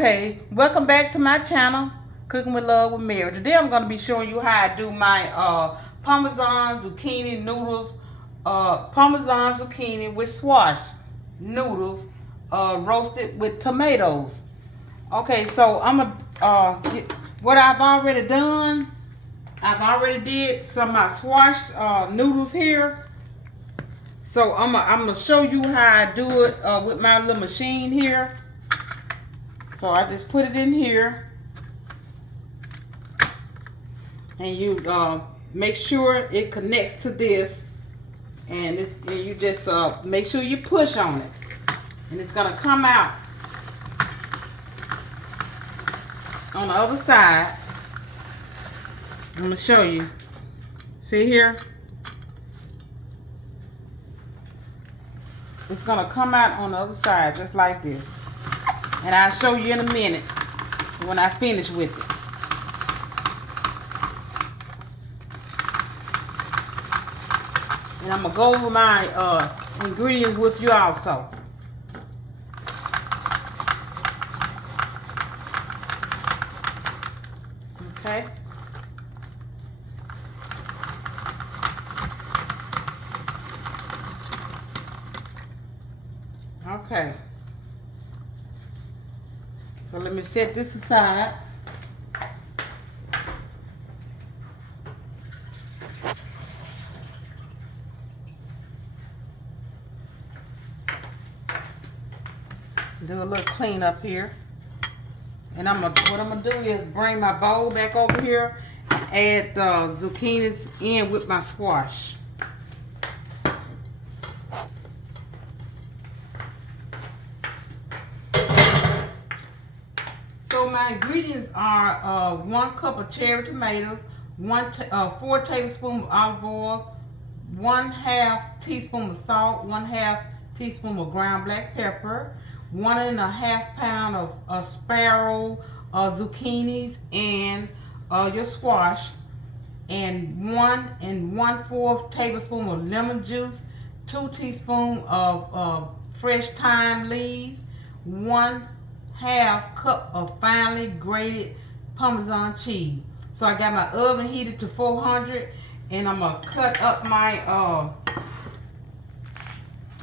Okay, welcome back to my channel, Cooking with Love with Mary. Today I'm going to be showing you how I do my Parmesan Zucchini Noodles, Parmesan Zucchini with squash noodles, roasted with tomatoes. Okay, so I'm what I've already done, I've already did some of my squash noodles here. So I'm gonna show you how I do it with my little machine here. So I just put it in here, and you make sure it connects to this, and you just make sure you push on it, and it's gonna come out on the other side. I'm gonna show you. See here? It's gonna come out on the other side just like this. And I'll show you in a minute when I finish with it. And I'm going to go over my ingredients with you also. Okay. Okay. So let me set this aside. Do a little clean up here. And what I'm gonna do is bring my bowl back over here and add the zucchinis in with my squash. So my ingredients are 1 cup of cherry tomatoes, 4 tablespoons of olive oil, 1/2 teaspoon of salt, 1/2 teaspoon of ground black pepper, 1.5 pounds of sparrow zucchinis and your squash, and 1 1/4 tablespoon of lemon juice, 2 teaspoons of fresh thyme leaves, 1/2 cup of finely grated Parmesan cheese. So I got my oven heated to 400, and I'm gonna cut up my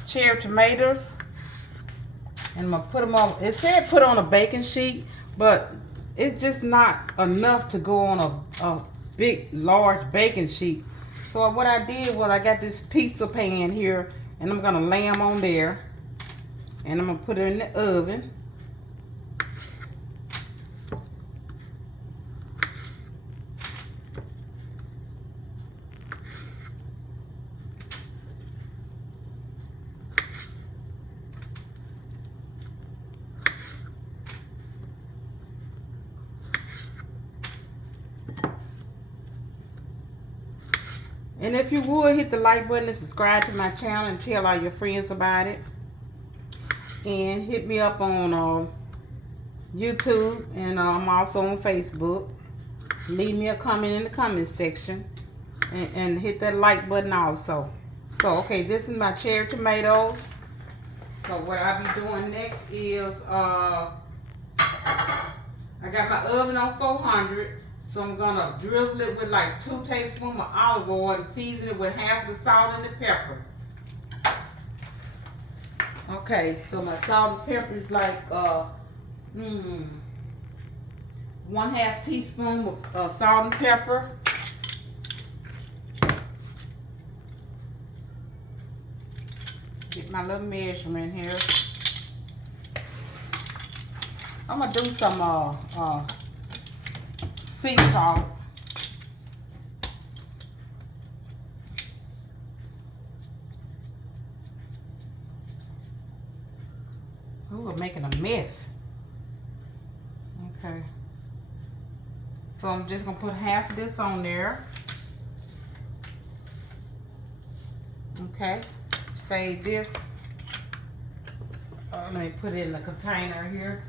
cherry tomatoes, and I'm gonna put them on. It said put on a baking sheet, but it's just not enough to go on a big, large baking sheet. So what I did was I got this pizza pan here, and I'm gonna lay them on there, and I'm gonna put it in the oven. And if you would, hit the like button and subscribe to my channel and tell all your friends about it. And hit me up on YouTube, and I'm also on Facebook. Leave me a comment in the comment section, and hit that like button also. So, okay, this is my cherry tomatoes. So what I'll be doing next is, I got my oven on 400. So I'm gonna drizzle it with like 2 tablespoons of olive oil and season it with half the salt and the pepper. Okay, so my salt and pepper is like 1/2 teaspoon of salt and pepper. Get my little measurement here. I'm gonna do some sea salt. Ooh, we're making a mess. Okay. So I'm just gonna put half of this on there. Okay. Save this. Let me put it in a container here.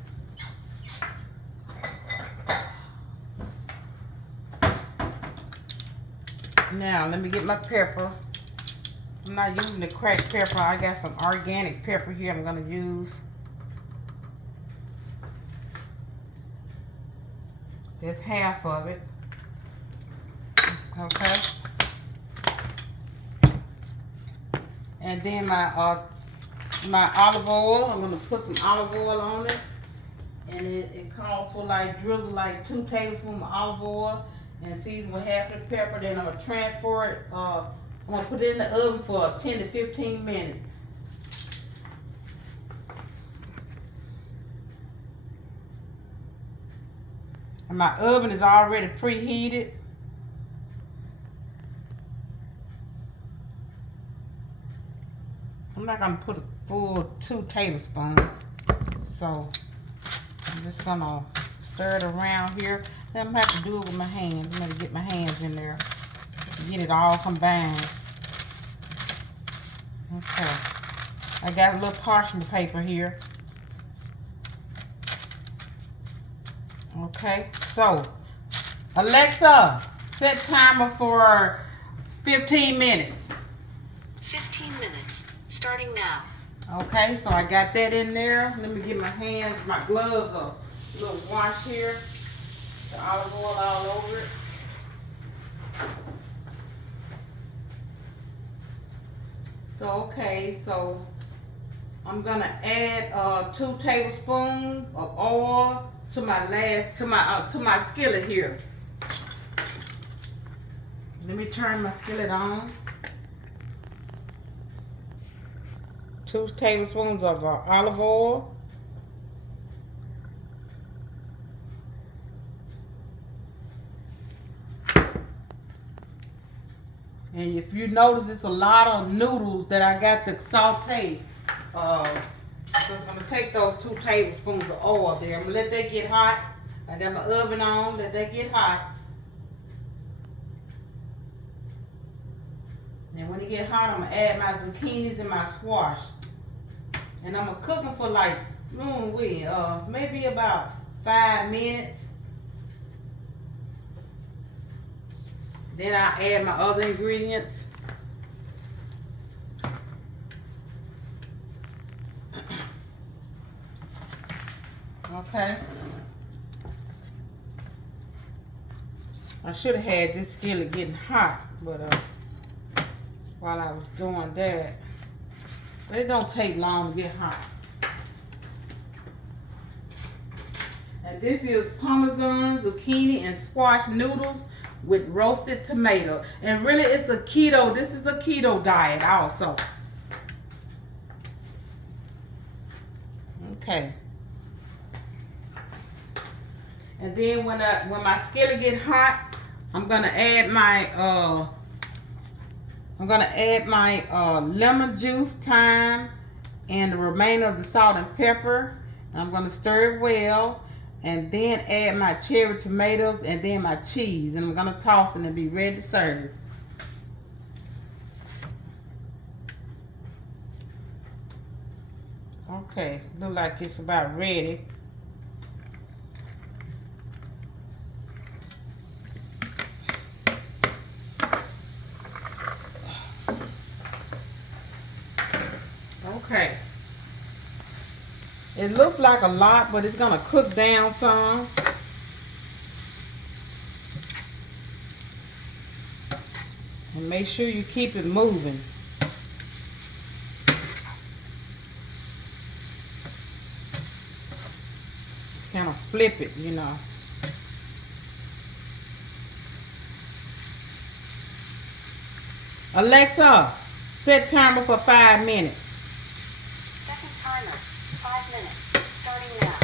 Now, let me get my pepper. I'm not using the cracked pepper. I got some organic pepper here I'm going to use. Just half of it. Okay. And then my olive oil. I'm gonna put some olive oil on it. And it calls for like drizzle like 2 tablespoons of olive oil and season with half the pepper. Then I'm gonna transfer it. I'm gonna put it in the oven for 10 to 15 minutes. And my oven is already preheated. I'm not gonna put a full 2 tablespoons. So I'm just gonna stir it around here. Then I'm gonna have to do it with my hands. I'm gonna get my hands in there. Get it all combined. Okay. I got a little parchment paper here. Okay, so Alexa, set timer for 15 minutes. 15 minutes, starting now. Okay, so I got that in there. Let me get my hands, my gloves a little wash here. The olive oil all over it. So okay, so I'm gonna add 2 tablespoons of oil to my skillet here. Let me turn my skillet on. 2 tablespoons of olive oil. And if you notice, it's a lot of noodles that I got to saute. So I'm going to take those 2 tablespoons of oil there. I'm going to let that get hot. I got my oven on. Let that get hot. And when it get hot, I'm going to add my zucchinis and my squash. And I'm going to cook them for like, maybe about 5 minutes. Then I'll add my other ingredients. Okay. I should have had this skillet getting hot, but while I was doing that, but it don't take long to get hot. And this is Parmesan Zucchini and Squash Noodles with roasted tomato. And really it's a keto, this is a keto diet also. Okay. And then when my skillet get hot, I'm gonna add my lemon juice, thyme, and the remainder of the salt and pepper. And I'm gonna stir it well, and then add my cherry tomatoes and then my cheese, and I'm gonna toss it and be ready to serve. Okay, look like it's about ready. Okay. It looks like a lot, but it's gonna cook down some. And make sure you keep it moving. Kind of flip it, you know. Alexa, set timer for 5 minutes. Second timer, 5 minutes, starting now.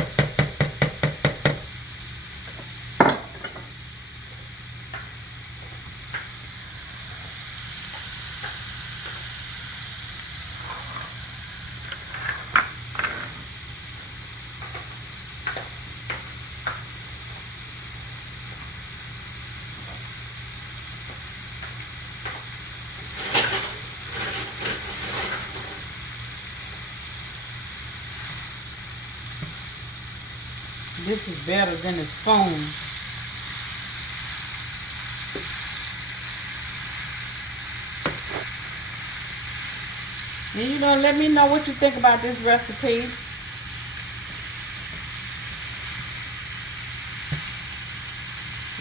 This is better than the spoon. And you know, let me know what you think about this recipe.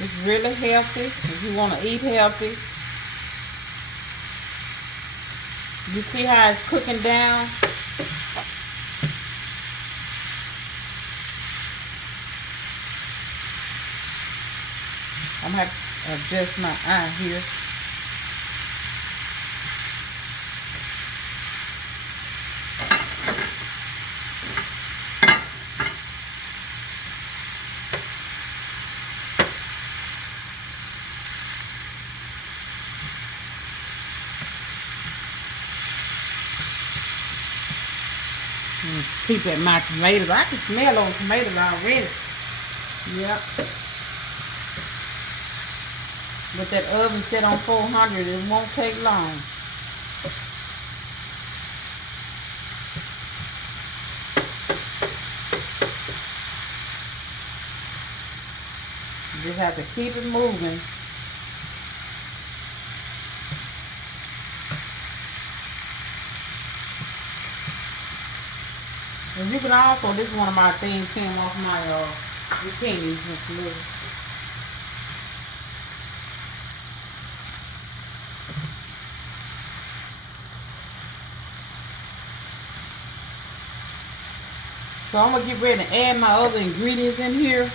It's really healthy if you want to eat healthy. You see how it's cooking down? I'm going to have to adjust my eye here. Peep at my tomatoes. I can smell those tomatoes already. Yep. With that oven set on 400, it won't take long. You just have to keep it moving. And you can also, this is one of my things came off my zucchini. So I'm going to get ready to add my other ingredients in here.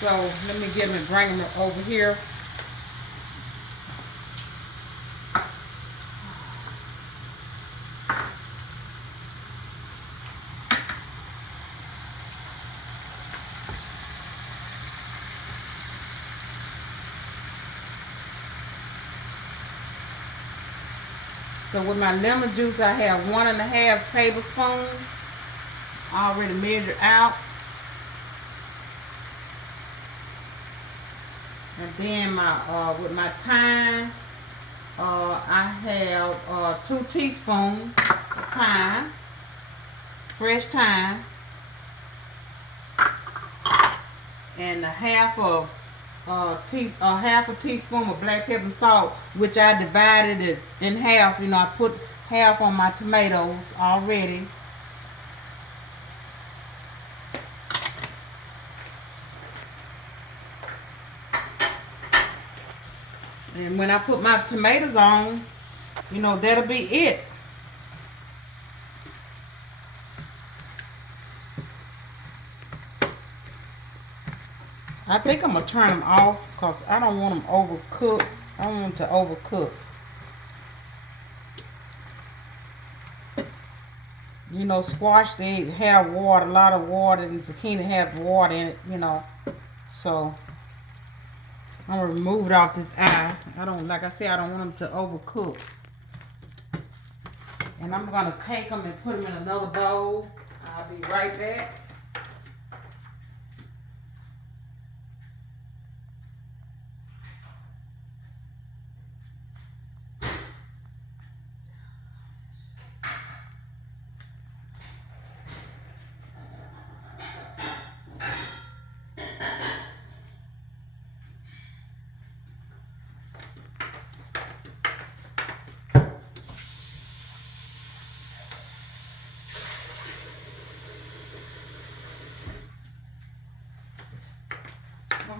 So let me get them and bring them over here. So with my lemon juice, I have 1.5 tablespoons already measured out. And then with my thyme, I have 2 teaspoons of thyme, fresh thyme, and half a teaspoon of black pepper and salt, which I divided it in half. You know, I put half on my tomatoes already. And when I put my tomatoes on, you know, that'll be it. I think I'm going to turn them off because I don't want them overcooked. I don't want them to overcook. You know, squash, they have water, a lot of water, and zucchini have water in it, you know. So I'm going to remove it off this eye. Like I said, I don't want them to overcook. And I'm going to take them and put them in another bowl. I'll be right back.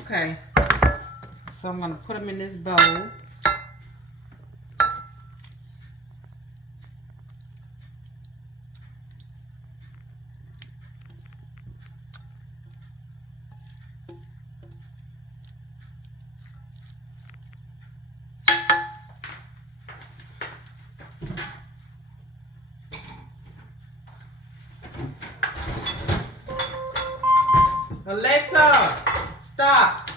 Okay, so I'm going to put them in this bowl. Alexa, stop.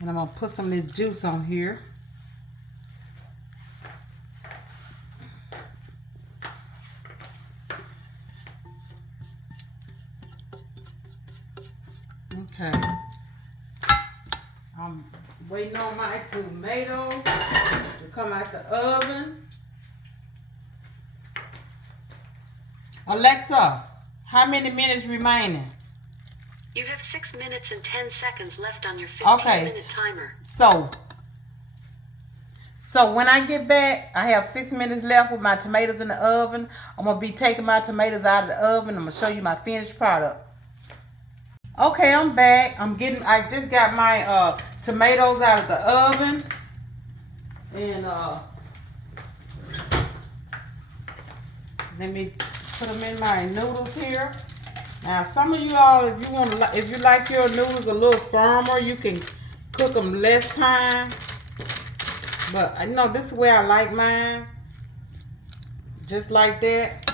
And I'm going to put some of this juice on here. Okay. I'm waiting on my tomatoes to come out the oven. Alexa, how many minutes remaining? You have 6 minutes and 10 seconds left on your 15-minute timer. So, So when I get back, I have 6 minutes left with my tomatoes in the oven. I'm going to be taking my tomatoes out of the oven. I'm going to show you my finished product. Okay, I'm back. I just got my tomatoes out of the oven. And let me put them in my noodles here. Now, some of you all, if you like your noodles a little firmer, you can cook them less time. But I know this is where I like mine. Just like that.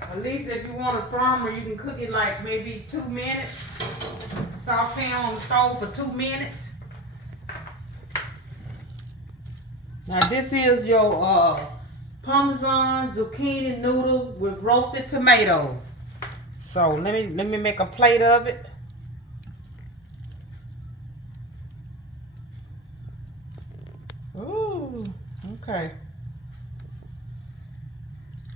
At least if you want it firmer, you can cook it like maybe 2 minutes. Saute on the stove for 2 minutes. Now this is your Parmesan Zucchini Noodles with roasted tomatoes. So let me make a plate of it. Ooh, okay.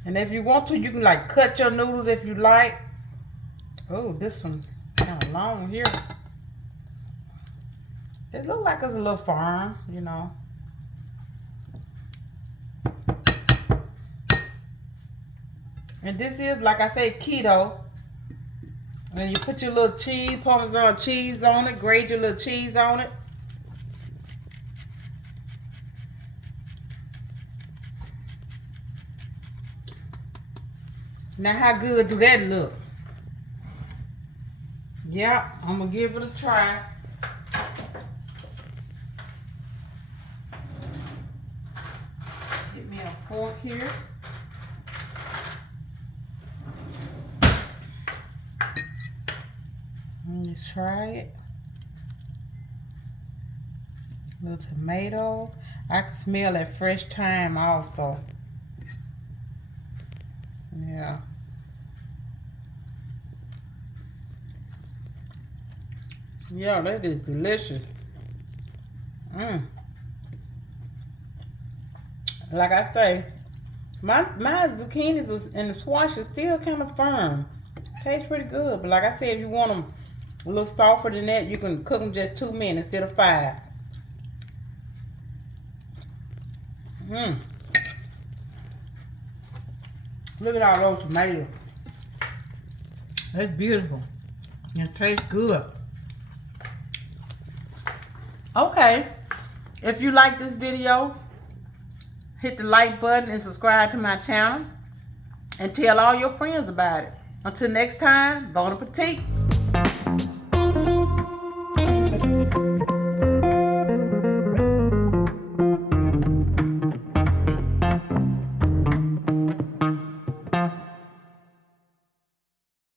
And if you want to, you can like cut your noodles if you like. Oh, this one kind of long here. It looks like it's a little firm, you know. And this is, like I said, keto. And you put your little cheese, Parmesan cheese on it, grate your little cheese on it. Now how good do that look? Yeah, I'm gonna give it a try. Get me a fork here. Let me try it. Little tomato. I can smell that fresh thyme also. Yeah. Yeah, that is delicious. Like I say, my zucchinis and the squash is still kind of firm. Tastes pretty good, but like I said, if you want them a little softer than that, you can cook them just 2 minutes instead of 5. Look at all those tomatoes. That's beautiful. And it tastes good. Okay. If you like this video, hit the like button and subscribe to my channel. And tell all your friends about it. Until next time, bon appetit.